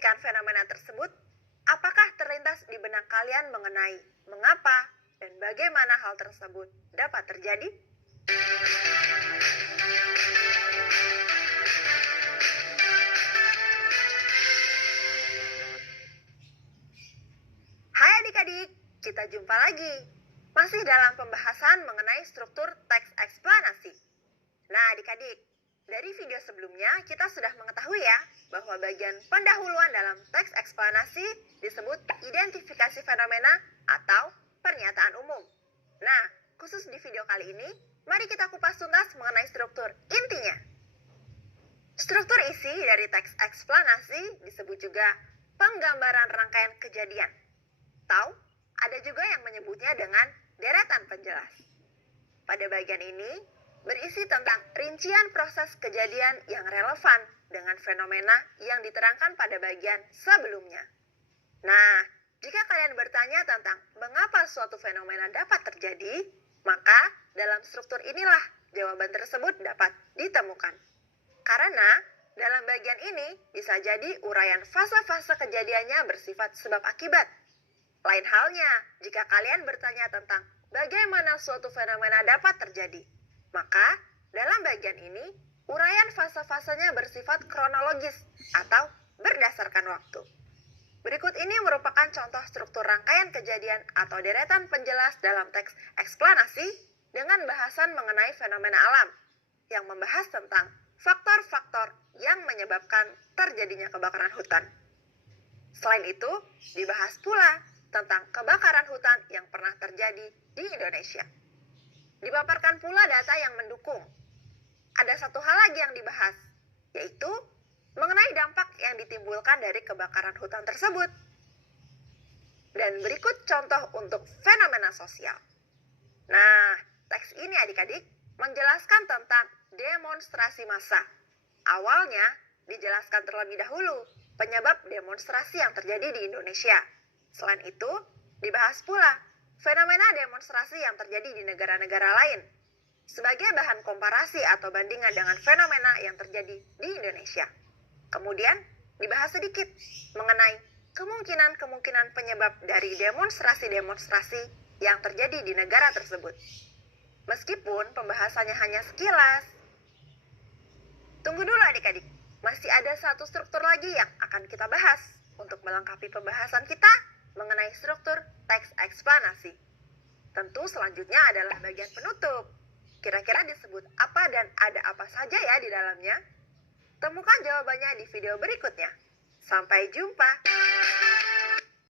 mendefinisikan fenomena tersebut, apakah terlintas di benak kalian mengenai mengapa dan bagaimana hal tersebut dapat terjadi? Hai adik-adik, kita jumpa lagi. Masih dalam pembahasan mengenai struktur teks eksplanasi. Nah adik-adik, dari video sebelumnya kita sudah mengetahui ya bahwa bagian pendahuluan dalam teks eksplanasi disebut identifikasi fenomena atau pernyataan umum. Nah, khusus di video kali ini, mari kita kupas tuntas mengenai struktur intinya. Struktur isi dari teks eksplanasi disebut juga penggambaran rangkaian kejadian. Atau ada juga yang menyebutnya dengan deretan penjelas. Pada bagian ini berisi tentang rincian proses kejadian yang relevan dengan fenomena yang diterangkan pada bagian sebelumnya. Nah, jika kalian bertanya tentang mengapa suatu fenomena dapat terjadi, maka dalam struktur inilah jawaban tersebut dapat ditemukan. Karena dalam bagian ini bisa jadi uraian fase-fase kejadiannya bersifat sebab akibat. Lain halnya jika kalian bertanya tentang bagaimana suatu fenomena dapat terjadi, maka dalam bagian ini uraian fase-fasenya bersifat kronologis atau berdasarkan waktu. Berikut ini merupakan contoh struktur rangkaian kejadian atau deretan penjelas dalam teks eksplanasi dengan bahasan mengenai fenomena alam yang membahas tentang faktor-faktor yang menyebabkan terjadinya kebakaran hutan. Selain itu, dibahas pula tentang kebakaran hutan yang pernah terjadi di Indonesia. Dipaparkan pula data yang mendukung. Ada satu hal lagi yang dibahas, yaitu mengenai dampak yang ditimbulkan dari kebakaran hutan tersebut. Dan berikut contoh untuk fenomena sosial. Nah, teks ini adik-adik menjelaskan tentang demonstrasi massa. Awalnya dijelaskan terlebih dahulu penyebab demonstrasi yang terjadi di Indonesia. Selain itu, dibahas pula fenomena demonstrasi yang terjadi di negara-negara lain sebagai bahan komparasi atau bandingan dengan fenomena yang terjadi di Indonesia. Kemudian, dibahas sedikit mengenai kemungkinan-kemungkinan penyebab dari demonstrasi-demonstrasi yang terjadi di negara tersebut. Meskipun pembahasannya hanya sekilas. Tunggu dulu adik-adik, masih ada satu struktur lagi yang akan kita bahas untuk melengkapi pembahasan kita mengenai struktur teks eksplanasi. Tentu selanjutnya adalah bagian penutup. Kira-kira disebut apa dan ada apa saja ya di dalamnya? Temukan jawabannya di video berikutnya. Sampai jumpa!